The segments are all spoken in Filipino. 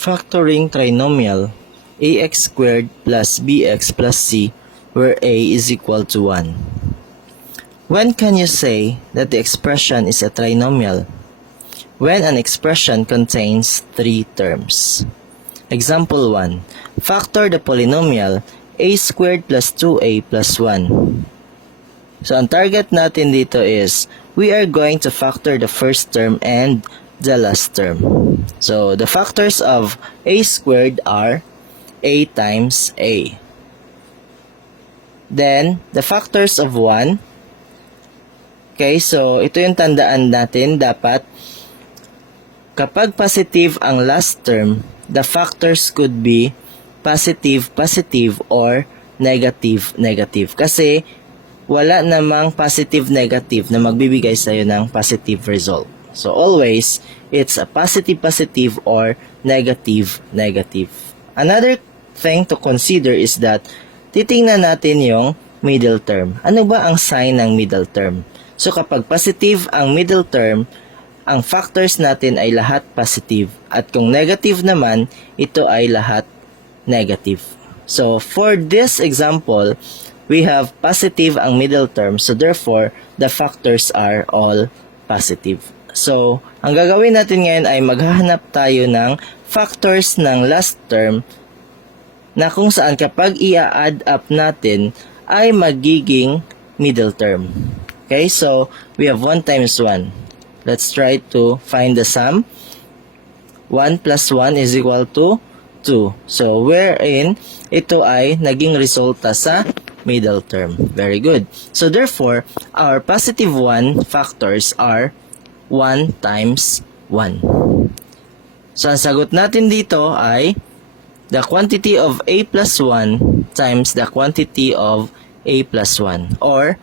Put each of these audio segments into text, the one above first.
Factoring trinomial ax squared plus bx plus c where a is equal to 1. When can you say that the expression is a trinomial? When an expression contains three terms. Example 1. Factor the polynomial a squared plus 2a plus 1. So, ang target natin dito is we are going to factor the first term and the last term. So, the factors of a squared are a times a. Then, the factors of 1. Okay, so ito yung tandaan natin. Dapat, kapag positive ang last term, the factors could be positive, positive, or negative, negative. Kasi, wala namang positive, negative na magbibigay sa'yo ng positive result. So, always, it's a positive, positive, or negative, negative. Another thing to consider is that, titingnan natin yung middle term. Ano ba ang sign ng middle term? So, kapag positive ang middle term, ang factors natin ay lahat positive. At kung negative naman, ito ay lahat negative. So, for this example, we have positive ang middle term. So, therefore, the factors are all positive. So, ang gagawin natin ngayon ay maghahanap tayo ng factors ng last term na kung saan kapag i-add up natin ay magiging middle term. Okay, so we have 1 times 1. Let's try to find the sum. 1 plus 1 is equal to 2. So, wherein ito ay naging resulta sa middle term. Very good. So, therefore, our positive 1 factors are 1 times 1. So, ang sagot natin dito ay the quantity of a plus 1 times the quantity of a plus 1. Or,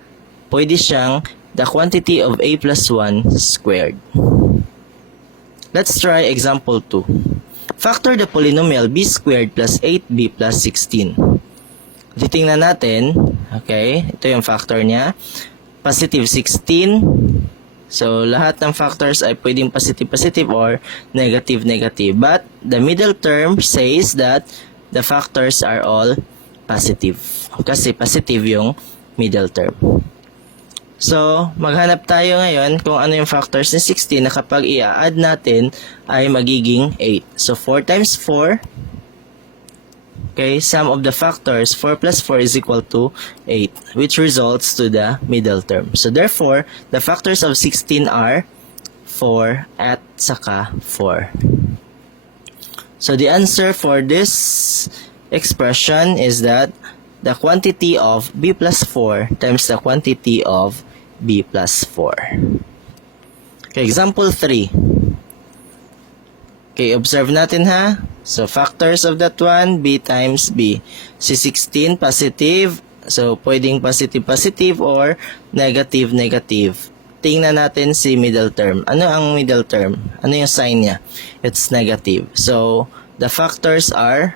pwede siyang the quantity of a plus 1 squared. Let's try example 2. Factor the polynomial b squared plus 8b plus 16. Titingnan natin. Okay, ito yung factor niya. Positive 16. So, lahat ng factors ay pwedeng positive, positive, or negative, negative. But, the middle term says that the factors are all positive. Kasi positive yung middle term. So, maghanap tayo ngayon kung ano yung factors ng 16 na kapag i-add natin ay magiging 8. So, 4 times 4. Okay, sum of the factors, 4 plus 4 is equal to 8, which results to the middle term. So, therefore, the factors of 16 are 4 at saka 4. So, the answer for this expression is that the quantity of b plus 4 times the quantity of b plus 4. Okay, example 3. Okay, observe natin ha. So, factors of that one, b times b. Si 16, positive. So, pwedeng positive, positive or negative, negative. Tingnan natin si middle term. Ano ang middle term? Ano yung sign niya? It's negative. So, the factors are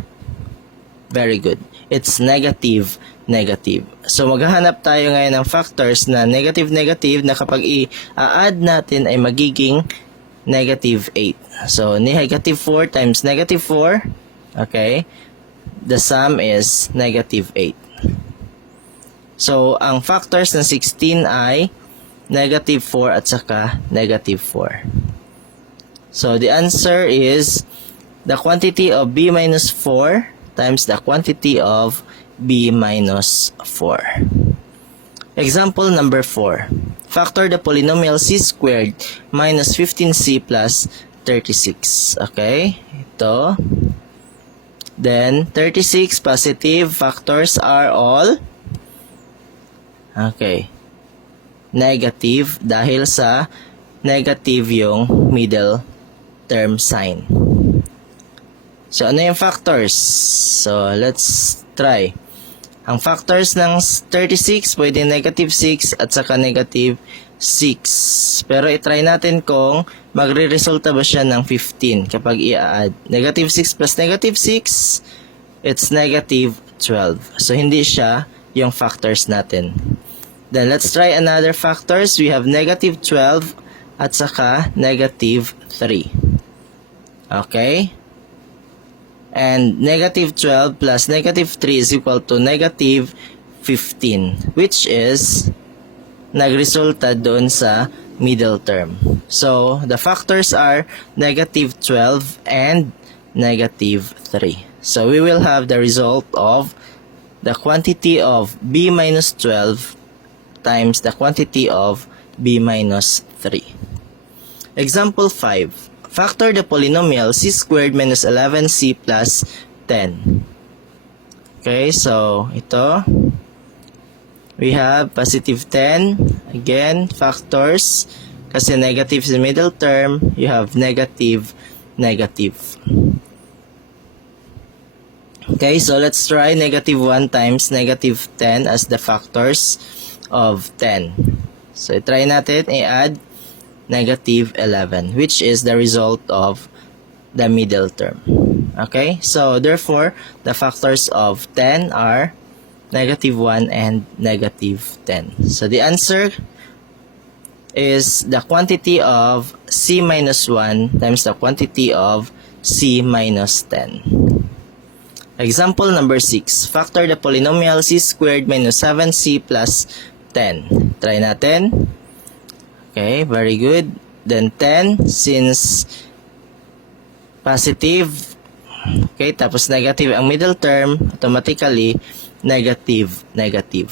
very good. It's negative, negative. So, maghahanap tayo ngayon ng factors na negative, negative na kapag i-add natin ay magiging negative 8. So, negative 4 times negative 4, okay, the sum is negative 8. So, ang factors ng 16 ay negative 4 at saka negative 4. So, the answer is the quantity of b minus 4 times the quantity of b minus 4. Example number 4. Factor the polynomial c squared minus 15c plus 36. Okay, ito. Then, 36 positive factors are all negative dahil sa negative yung middle term sign. So, ano yung factors? So, let's try. Ang factors ng 36, pwede negative 6 at saka negative 6. Pero itry natin kung magre-resulta ba siya ng 15 kapag i-add. Negative 6 plus negative 6, it's negative 12. So, hindi siya yung factors natin. Then, let's try another factors. We have negative 12 at saka negative 3. Okay? And negative 12 plus negative 3 is equal to negative 15, which is nagresulta doon sa middle term. So, the factors are negative 12 and negative 3. So, we will have the result of the quantity of b minus 12 times the quantity of b minus 3. Example 5. Factor the polynomial c squared minus 11c plus 10. Okay, so ito. We have positive 10. Again, factors. Kasi negative sa middle term, you have negative, negative. Okay, so let's try negative 1 times negative 10 as the factors of 10. So, try natin i-add negative 11, which is the result of the middle term. Okay, so therefore, the factors of 10 are negative 1 and negative 10. So, the answer is the quantity of c minus 1 times the quantity of c minus 10. Example number 6. Factor the polynomial c squared minus 7c plus 10. Try natin. Okay, very good. Then 10, since positive, okay, tapos negative ang middle term, automatically, negative, negative.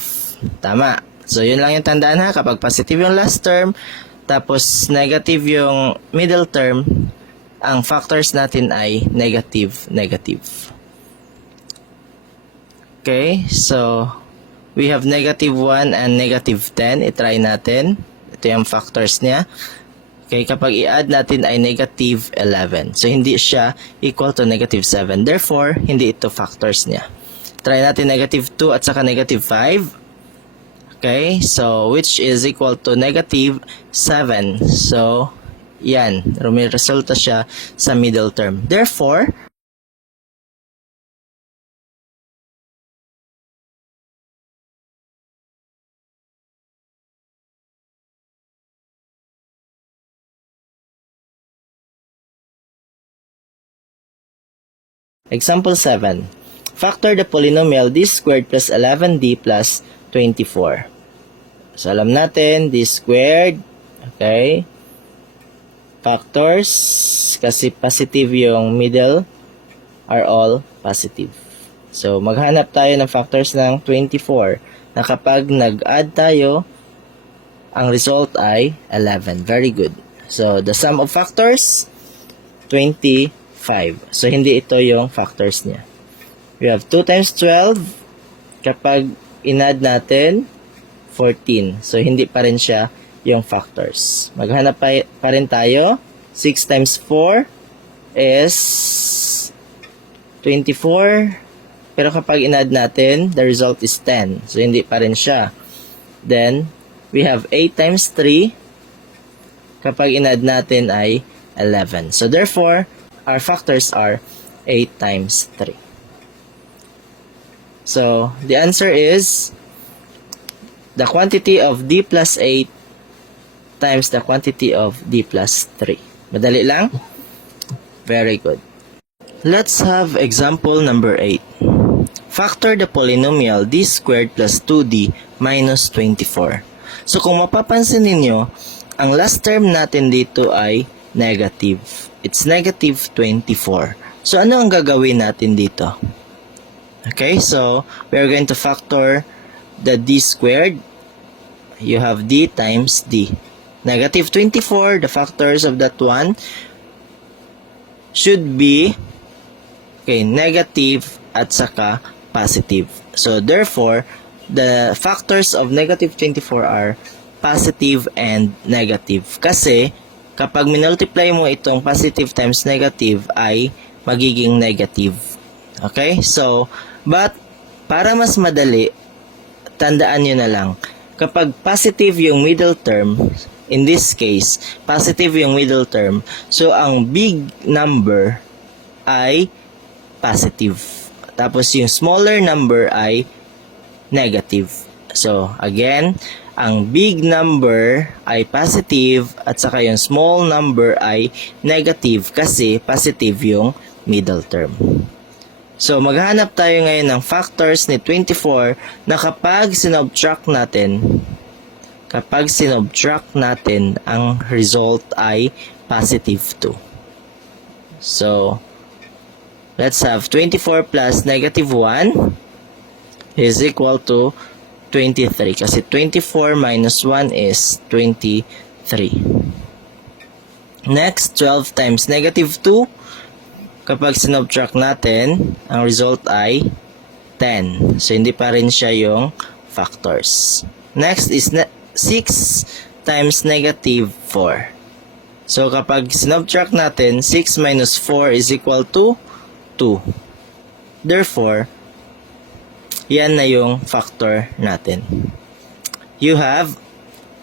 Tama. So, yun lang yung tandaan ha. Kapag positive yung last term, tapos negative yung middle term, ang factors natin ay negative, negative. Okay, so, we have negative 1 and negative 10. I-try natin. Ito yung factors niya. Okay, kapag i-add natin ay negative 11. So, hindi siya equal to negative 7. Therefore, hindi ito factors niya. Try natin negative 2 at saka negative 5. Okay, so, which is equal to negative 7. So, yan. Resulta siya sa middle term. Therefore, example 7. Factor the polynomial d squared plus 11d plus 24. So, alam natin, d squared, okay, factors, kasi positive yung middle, are all positive. So, maghanap tayo ng factors ng 24, na kapag nag-add tayo, ang result ay 11. Very good. So, the sum of factors, 25. So, hindi ito yung factors niya. We have 2 times 12. Kapag in-add natin, 14. So, hindi pa rin siya yung factors. Maghanap pa rin tayo. 6 times 4 is 24. Pero kapag in-add natin, the result is 10. So, hindi pa rin siya. Then, we have 8 times 3. Kapag in-add natin ay 11. So, therefore, our factors are 8 times 3. So, the answer is the quantity of d plus 8 times the quantity of d plus 3. Madali lang? Very good. Let's have example number 8. Factor the polynomial d squared plus 2d minus 24. So, kung mapapansin ninyo, ang last term natin dito ay negative. It's negative 24. So, ano ang gagawin natin dito? Okay, so, we are going to factor the d squared. You have d times d. Negative 24, the factors of that one should be negative at saka positive. So, therefore, the factors of negative 24 are positive and negative. Kasi, kapag minultiply mo itong positive times negative ay magiging negative. Okay? So, but, para mas madali, tandaan nyo na lang, kapag positive yung middle term, in this case, positive yung middle term, so ang big number ay positive. Tapos yung smaller number ay negative. So, again, ang big number ay positive at saka yung small number ay negative kasi positive yung middle term. So, maghanap tayo ngayon ng factors ni 24 na kapag sinubtract natin, ang result ay positive 2. So, let's have 24 plus negative 1 is equal to 23. Kasi 24 minus 1 is 23. Next, 12 times negative 2. Kapag sinubtract natin, ang result ay 10. So, hindi pa rin siya yung factors. Next is 6 times negative 4. So, kapag sinubtract natin, 6 minus 4 is equal to 2. Therefore, yan na yung factor natin. You have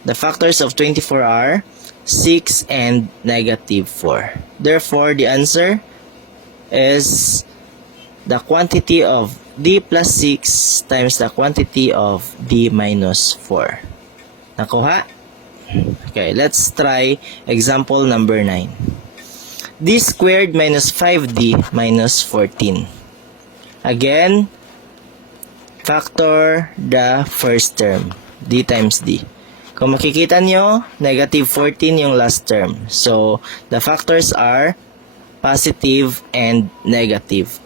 the factors of 24 are 6 and negative 4. Therefore, the answer is the quantity of d plus 6 times the quantity of d minus 4. Nakuha? Okay, let's try example number 9. D squared minus 5d minus 14. Again, factor the first term, d times d. Kung makikita nyo, negative 14 yung last term. So, the factors are positive and negative.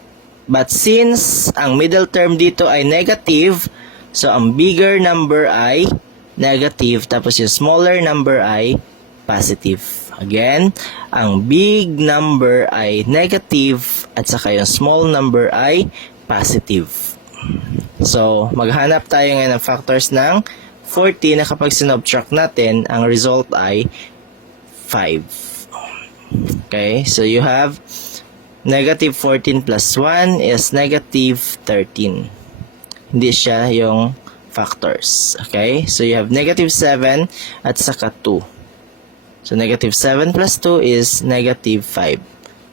But since ang middle term dito ay negative, so ang bigger number ay negative, tapos yung smaller number ay positive. Again, ang big number ay negative at saka yung small number ay positive. So, maghanap tayo ngayon ng factors ng 40 na kapag sinubtract natin, ang result ay 5. Okay, so you have negative 14 plus 1 is negative 13. Hindi siya yung factors. Okay, so you have negative 7 at saka 2. So negative 7 plus 2 is negative 5.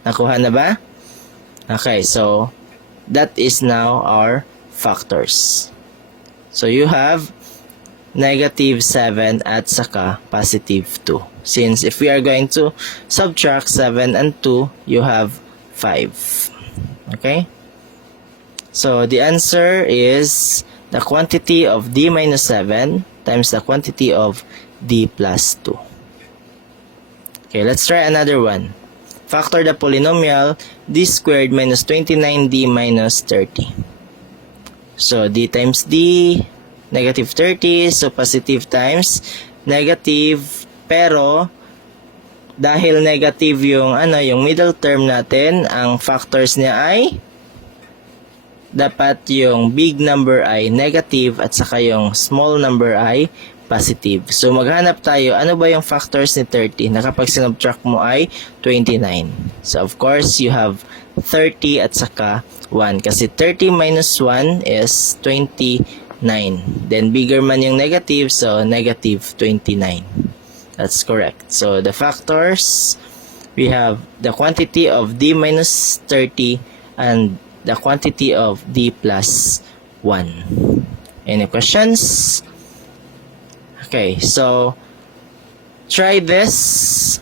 Nakuha na ba? Okay, so that is now our factors. So you have negative 7 at saka positive 2. Since if we are going to subtract 7 and 2, you have 5. Okay? So, the answer is the quantity of d minus 7 times the quantity of d plus 2. Okay, let's try another one. Factor the polynomial d squared minus 29d minus 30. So, d times d, negative 30, so positive times negative. Pero dahil negative yung yung middle term natin, ang factors niya ay dapat yung big number ay negative at saka yung small number ay positive. So maghanap tayo, ano ba yung factors ni 30 na kapag sinubtract mo ay 29. So of course, you have 30 at saka 1 kasi 30 minus 1 is 29. Then bigger man yung negative, so negative 29. That's correct. So, the factors, we have the quantity of d minus 30 and the quantity of d plus 1. Any questions? Okay, so, try this.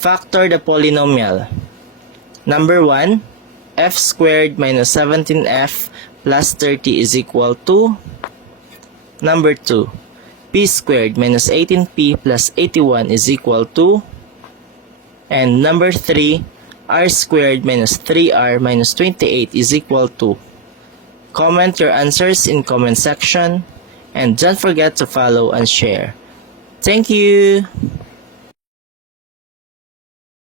Factor the polynomial. Number 1, f squared minus 17f plus 30 is equal to. Number 2, p squared minus 18p plus 81 is equal to. And number 3, r squared minus 3r minus 28 is equal to. Comment your answers in comment section and don't forget to follow and share. Thank you!